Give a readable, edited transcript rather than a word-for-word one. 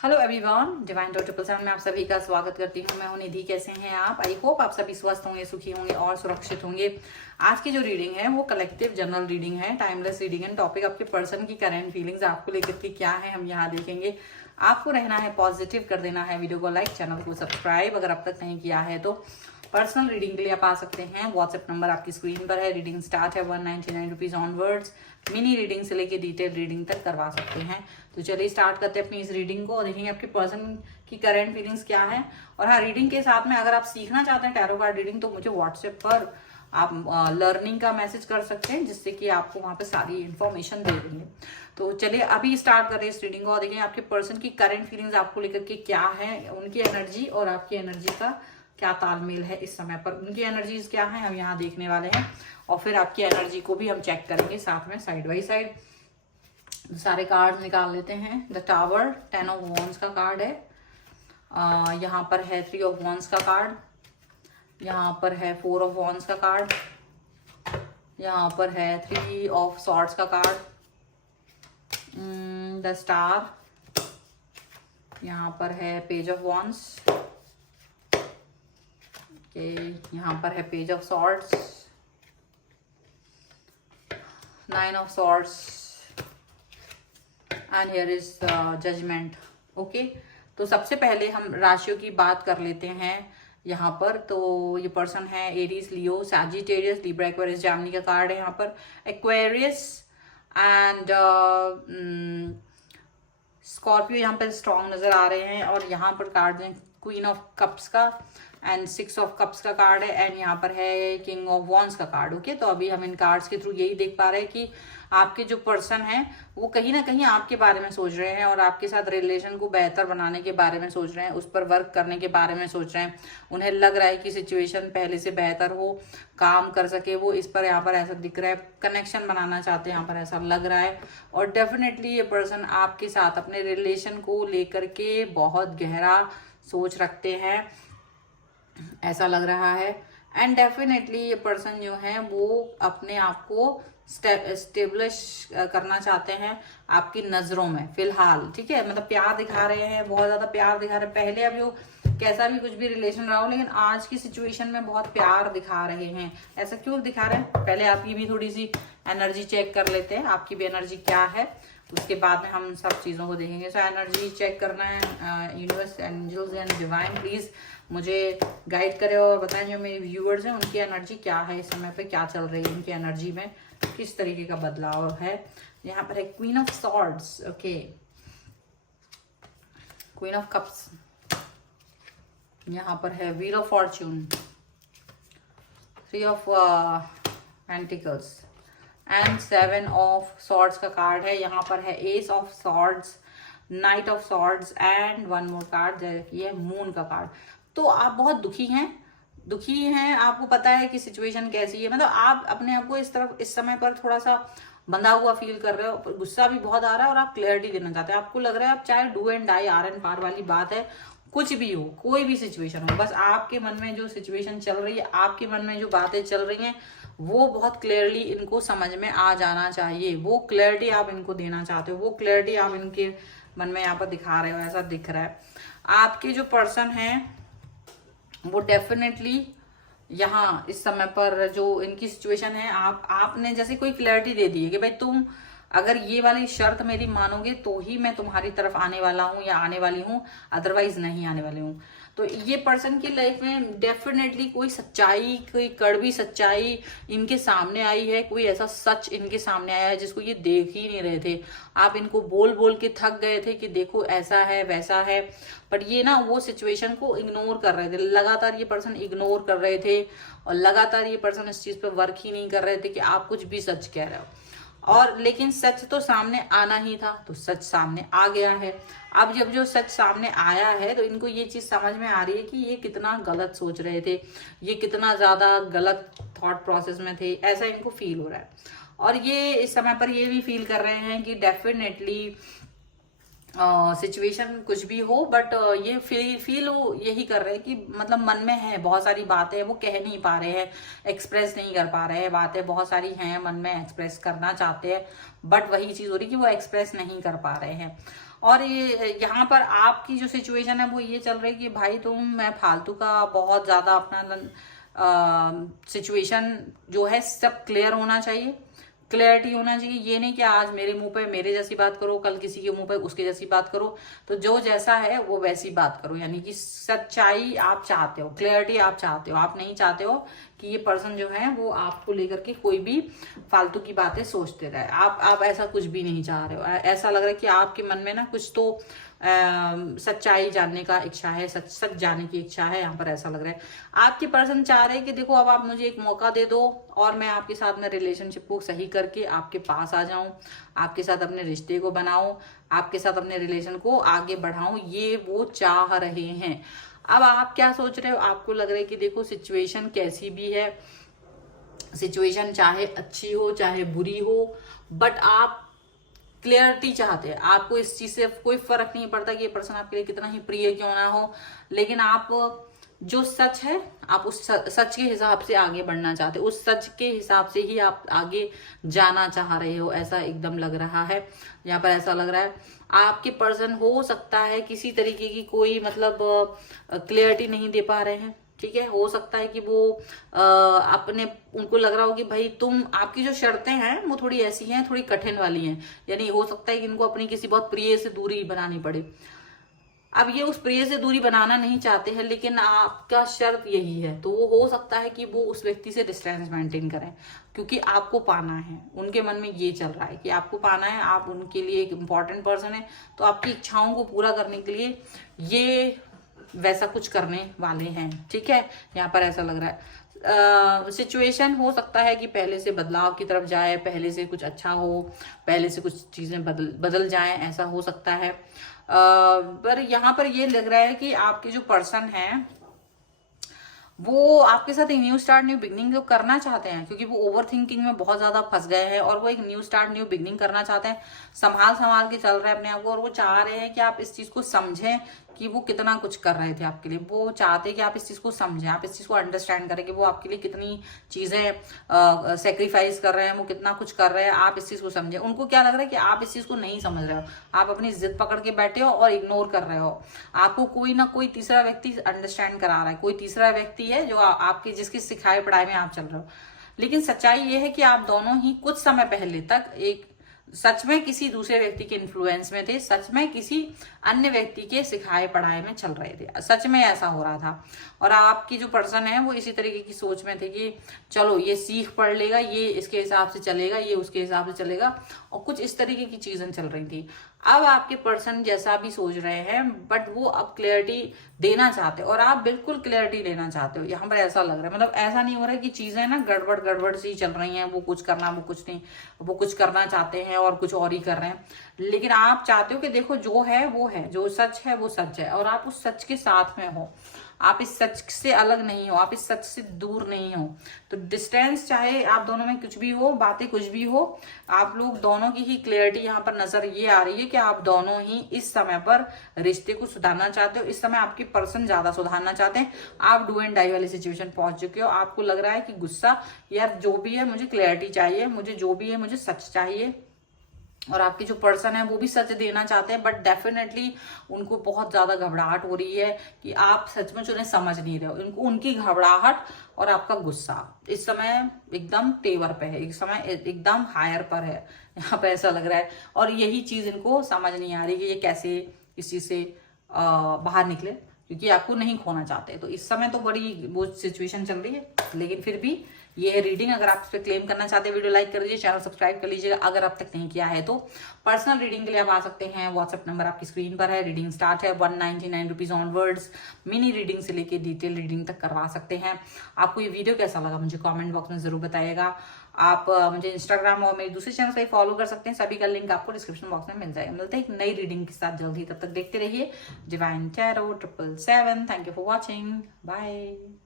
Hello everyone, divine dot triple seven में आप सभी का स्वागत करती हूँ। मैं हूं निधि। कैसे हैं आप? आई होप आप सभी स्वस्थ होंगे, सुखी होंगे और सुरक्षित होंगे। आज की जो रीडिंग है वो कलेक्टिव जनरल रीडिंग है, टाइमलेस रीडिंग है। टॉपिक आपके पर्सन की करंट फीलिंग्स आपको लेकर के क्या है हम यहाँ देखेंगे। आपको रहना है पॉजिटिव, कर देना है वीडियो को लाइक, चैनल को सब्सक्राइब अगर अब तक नहीं किया है तो। पर्सनल रीडिंग के लिए आप आ सकते हैं, व्हाट्सएप नंबर आपकी स्क्रीन पर है। रीडिंग स्टार्ट है 199 रुपीज ऑनवर्ड्स। मिनी रीडिंग से लेके डिटेल रीडिंग तक करवा सकते हैं। तो चलिए स्टार्ट करते हैं अपनी इस रीडिंग को और देखेंगे आपके पर्सन की करंट फीलिंग्स क्या है। और हाँ, रीडिंग के साथ में अगर आप सीखना चाहते हैं टैरो कार्ड रीडिंग तो मुझे व्हाट्सएप पर आप लर्निंग का मैसेज कर सकते हैं, जिससे कि आपको वहां पे सारी इन्फॉर्मेशन दे देंगे। तो चलिए अभी स्टार्ट कर रहे हैं इस रीडिंग को और देखेंगे आपके पर्सन की करंट फीलिंग्स आपको लेकर के क्या है, उनकी एनर्जी और आपकी एनर्जी का क्या तालमेल है इस समय पर। उनकी एनर्जीज क्या है हम यहाँ देखने वाले हैं और फिर आपकी एनर्जी को भी हम चेक करेंगे साथ में, साइड बाई साइड। सारे कार्ड निकाल लेते हैं। द टावर, 10 ऑफ वॉन्ड्स का कार्ड है। यहाँ पर है 3 ऑफ वॉन्ड्स का कार्ड। यहाँ पर है 4 ऑफ वॉन्ड्स का कार्ड। यहाँ पर है 3 ऑफ सॉर्ड्स का कार्ड। The star. यहाँ पर है पेज ऑफ वॉन्ड्स। यहाँ पर है page of swords, 9 of swords and here is judgement. Okay, तो सबसे पहले हम राशियों की बात कर लेते हैं यहाँ पर। तो ये पर्सन है एरीज, लियो, सैजिटेरियस, लिब्रा, एक्वेरियस, जेमिनी का कार्ड है यहाँ पर। एक्वेरियस एंड स्कॉर्पियो यहाँ पर स्ट्रॉन्ग नजर आ रहे हैं। और यहाँ पर कार्ड है क्वीन ऑफ कप्स का एंड 6 ऑफ कप्स का कार्ड है एंड यहाँ पर है किंग ऑफ वॉन्ड्स का कार्ड। ओके, तो अभी हम इन कार्ड्स के थ्रू यही देख पा रहे हैं कि आपके जो पर्सन है वो कहीं ना कहीं आपके बारे में सोच रहे हैं और आपके साथ रिलेशन को बेहतर बनाने के बारे में सोच रहे हैं, उस पर वर्क करने के बारे में सोच रहे हैं। उन्हें लग रहा है कि सिचुएशन पहले से बेहतर हो, काम कर सके वो, इस पर यहाँ पर ऐसा दिख रहा है। कनेक्शन बनाना चाहते हैं यहाँ पर ऐसा लग रहा है। और डेफिनेटली ये पर्सन आपके साथ अपने रिलेशन को लेकर के बहुत गहरा सोच रखते हैं, ऐसा लग रहा है। एंड डेफिनेटली ये पर्सन जो है वो अपने आप को स्टेब्लिश करना चाहते हैं आपकी नजरों में फिलहाल। ठीक है, मतलब प्यार दिखा रहे हैं, बहुत ज्यादा प्यार दिखा रहे हैं। पहले अभी वो कैसा भी कुछ भी रिलेशन रहा हो, लेकिन आज की सिचुएशन में बहुत प्यार दिखा रहे हैं। ऐसा क्यों दिखा रहे हैं? पहले आपकी भी थोड़ी सी एनर्जी चेक कर लेते हैं, आपकी भी एनर्जी क्या है, उसके बाद में हम सब चीजों को देखेंगे। सो एनर्जी चेक करना है। Universe, angels and divine please मुझे गाइड करें और बताएं जो मेरे व्यूअर्स हैं उनकी एनर्जी क्या है इस समय पे, क्या चल रही है उनकी एनर्जी में, किस तरीके का बदलाव है। यहाँ पर है queen of swords. Okay, queen of cups. यहाँ पर है wheel of Fortune, 3 of pentacles and 7 of swords का कार्ड है। यहाँ पर है S of swords, night of swords and 1 more card, ये मून का कार्ड। तो आप बहुत दुखी हैं, आपको पता है कि सिचुएशन कैसी है। मतलब आप अपने आप को इस तरफ इस समय पर थोड़ा सा बंधा हुआ फील कर रहे हो, गुस्सा भी बहुत आ रहा है और आप क्लैरिटी देना चाहते हैं। आपको लग रहा है आप चाहे डू एंड डाई, आर एंड पार वाली बात है, कुछ भी हो, कोई भी सिचुएशन हो, बस आपके मन में जो सिचुएशन चल रही है, आपके मन में जो बातें चल रही हैं वो बहुत क्लियरली इनको समझ में आ जाना चाहिए। वो क्लैरिटी आप इनको देना चाहते हो, वो क्लैरिटी आप इनके मन में यहाँ पर दिखा रहे हो, ऐसा दिख रहा है। आपके जो पर्सन है वो डेफिनेटली यहाँ इस समय पर जो इनकी सिचुएशन है, आपने जैसे कोई क्लैरिटी दे दी है कि भाई तुम अगर ये वाली शर्त मेरी मानोगे तो ही मैं तुम्हारी तरफ आने वाला हूं या आने वाली हूं, अदरवाइज नहीं आने वाली हूं। तो ये पर्सन की लाइफ में डेफिनेटली कोई सच्चाई, कोई कड़वी सच्चाई इनके सामने आई है, कोई ऐसा सच इनके सामने आया है जिसको ये देख ही नहीं रहे थे। आप इनको बोल बोल के थक गए थे कि देखो ऐसा है वैसा है, बट ये ना वो सिचुएशन को इग्नोर कर रहे थे। लगातार ये पर्सन इग्नोर कर रहे थे और लगातार ये पर्सन इस चीज पे वर्क ही नहीं कर रहे थे कि आप कुछ भी सच कह रहे हो। और लेकिन सच तो सामने आना ही था, तो सच सामने आ गया है। अब जब जो सच सामने आया है तो इनको ये चीज समझ में आ रही है कि ये कितना गलत सोच रहे थे, ये कितना ज्यादा गलत थॉट प्रोसेस में थे, ऐसा इनको फील हो रहा है। और ये इस समय पर ये भी फील कर रहे हैं कि डेफिनेटली सिचुएशन कुछ भी हो, बट ये फील वो यही कर रहे हैं कि मतलब मन में है बहुत सारी बातें, वो कह नहीं पा रहे हैं, एक्सप्रेस नहीं कर पा रहे हैं। बातें बहुत सारी हैं मन में, एक्सप्रेस करना चाहते हैं, बट वही चीज हो रही कि वो एक्सप्रेस नहीं कर पा रहे हैं। और ये यहाँ पर आपकी जो सिचुएशन है वो ये चल रही है कि भाई मैं फालतू का बहुत ज़्यादा अपना सिचुएशन जो है सब क्लियर होना चाहिए, क्लैरिटी होना चाहिए। ये नहीं कि आज मेरे मुंह पे मेरे जैसी बात करो, कल किसी के मुंह पे उसके जैसी बात करो, तो जो जैसा है वो वैसी बात करो। यानी कि सच्चाई आप चाहते हो, क्लैरिटी आप चाहते हो, आप नहीं चाहते हो कि ये पर्सन जो है वो आपको लेकर के कोई भी फालतू की बातें सोचते रहे। आप ऐसा कुछ भी नहीं चाह रहे हो। ऐसा लग रहा है कि आपके मन में ना कुछ तो सच्चाई जानने का इच्छा है, सच जानने की इच्छा है। यहाँ पर ऐसा लग रहा है आपके पर्सन चाह रहे हैं कि देखो अब आप मुझे एक मौका दे दो और मैं आपके साथ में रिलेशनशिप को सही करके आपके पास आ जाऊं, आपके साथ अपने रिश्ते को बनाऊं, आपके साथ अपने रिलेशन को आगे बढ़ाऊं, ये वो चाह रहे हैं। अब आप क्या सोच रहे हो? आपको लग रहा है कि देखो सिचुएशन कैसी भी है, सिचुएशन चाहे अच्छी हो चाहे बुरी हो, बट आप क्लियरिटी चाहते हैं। आपको इस चीज से कोई फर्क नहीं पड़ता कि ये पर्सन आपके लिए कितना ही प्रिय क्यों ना हो, लेकिन आप जो सच है आप उस सच के हिसाब से आगे बढ़ना चाहते हो, उस सच के हिसाब से ही आप आगे जाना चाह रहे हो, ऐसा एकदम लग रहा है। यहाँ पर ऐसा लग रहा है आपके पर्सन हो सकता है किसी तरीके की कोई मतलब क्लियरिटी नहीं दे पा रहे हैं, ठीक है। हो सकता है कि वो अपने उनको लग रहा हो कि भाई आपकी जो शर्तें हैं वो थोड़ी ऐसी हैं, थोड़ी कठिन वाली हैं। यानी हो सकता है कि इनको अपनी किसी बहुत प्रिय से दूरी बनानी पड़े। अब ये उस प्रिय से दूरी बनाना नहीं चाहते हैं, लेकिन आपका शर्त यही है, तो वो हो सकता है कि वो उस व्यक्ति से डिस्टेंस मेंटेन करें क्योंकि आपको पाना है। उनके मन में ये चल रहा है कि आपको पाना है, आप उनके लिए एक इम्पॉर्टेंट पर्सन है, तो आपकी इच्छाओं को पूरा करने के लिए ये वैसा कुछ करने वाले हैं, ठीक है। यहाँ पर ऐसा लग रहा है सिचुएशन हो सकता है कि पहले से बदलाव की तरफ जाए, पहले से कुछ अच्छा हो, पहले से कुछ चीजें बदल जाएं, ऐसा हो सकता है। पर यहाँ पर ये लग रहा है कि आपके जो पर्सन है वो आपके साथ एक न्यू स्टार्ट न्यू बिगनिंग जो करना चाहते हैं, क्योंकि वो ओवर थिंकिंग में बहुत ज्यादा फंस गए हैं और वो एक न्यू स्टार्ट न्यू बिगनिंग करना चाहते हैं। संभाल के चल रहे हैं अपने आप को, और वो चाह रहे हैं कि आप इस चीज को समझें कि वो कितना कुछ कर रहे थे आपके लिए। वो चाहते हैं कि आप इस चीज को समझें, आप इस चीज को अंडरस्टैंड करें कि वो आपके लिए कितनी चीजें सेक्रीफाइस कर रहे हैं, वो कितना कुछ कर रहे हैं, आप इस चीज को समझें। उनको क्या लग रहा है कि आप इस चीज को नहीं समझ रहे हो, आप अपनी जिद पकड़ के बैठे हो और इग्नोर कर रहे हो। आपको कोई ना कोई तीसरा व्यक्ति अंडरस्टैंड करा रहा है, कोई तीसरा व्यक्ति है जो आपके जिसकी सिखाई पढ़ाई में आप चल रहे हो। लेकिन सच्चाई ये है कि आप दोनों ही कुछ समय पहले तक एक सच में किसी दूसरे व्यक्ति के इन्फ्लुएंस में थे, सच में किसी अन्य व्यक्ति के सिखाए पढ़ाए में चल रहे थे, सच में ऐसा हो रहा था। और आपकी जो पर्सन है वो इसी तरीके की सोच में थे कि चलो ये सीख पढ़ लेगा, ये इसके हिसाब से चलेगा, ये उसके हिसाब से चलेगा, और कुछ इस तरीके की चीजें चल रही थी। अब आपके पर्सन जैसा भी सोच रहे हैं, बट वो अब क्लियरिटी देना चाहते हो और आप बिल्कुल क्लियरिटी लेना चाहते हो। यहाँ पर ऐसा लग रहा है, मतलब ऐसा नहीं हो रहा है कि चीजें ना गड़बड़ सी चल रही हैं, वो कुछ करना वो कुछ नहीं, वो कुछ करना चाहते हैं और कुछ और ही कर रहे हैं। लेकिन आप चाहते हो कि देखो जो है वो है, जो सच है वो सच है, और आप उस सच के साथ में हो, आप इस सच से अलग नहीं हो, आप इस सच से दूर नहीं हो। तो डिस्टेंस चाहे आप दोनों में कुछ भी हो, बातें कुछ भी हो, आप लोग दोनों की ही क्लियरिटी यहाँ पर नजर ये आ रही है कि आप दोनों ही इस समय पर रिश्ते को सुधारना चाहते हो। इस समय आपके पर्सन ज्यादा सुधारना चाहते हैं। आप डू एंड डाई वाली सिचुएशन पहुंच चुके हो। आपको लग रहा है कि गुस्सा यार जो भी है मुझे क्लियरिटी चाहिए, मुझे जो भी है मुझे सच चाहिए, और आपके जो पर्सन है वो भी सच देना चाहते हैं, बट डेफिनेटली उनको बहुत ज्यादा घबराहट हो रही है कि आप सचमुच उन्हें समझ नहीं रहे हो। इनको उनकी घबराहट और आपका गुस्सा इस समय एकदम तेवर पे है, इस समय एकदम हायर पर है। यहाँ पे ऐसा लग रहा है, और यही चीज इनको समझ नहीं आ रही कि ये कैसे इस चीज से बाहर निकले, क्योंकि आपको नहीं खोना चाहते। तो इस समय तो बड़ी वो सिचुएशन चल रही है, लेकिन फिर भी ये है रीडिंग। अगर आप इस पर क्लेम करना चाहते हैं वीडियो लाइक कर दीजिए, चैनल सब्सक्राइब कर लीजिएगा अगर अब तक नहीं किया है तो। पर्सनल रीडिंग के लिए आप आ सकते हैं, व्हाट्सएप नंबर आपकी स्क्रीन पर है। रीडिंग स्टार्ट है 199 रुपीज ऑनवर्ड्स। मिनी रीडिंग से लेके डिटेल रीडिंग तक करवा सकते हैं। आपको ये वीडियो कैसा लगा मुझे कॉमेंट बॉक्स में जरूर बताइएगा। आप मुझे इंस्टाग्राम और मेरे दूसरे चैनल पर फॉलो कर सकते हैं, सभी का लिंक आपको डिस्क्रिप्शन बॉक्स में मिल जाएगा। मिलते हैं एक नई रीडिंग के साथ जल्द ही, तब तक देखते रहिए divine tarot 777। Thank you for watching, bye.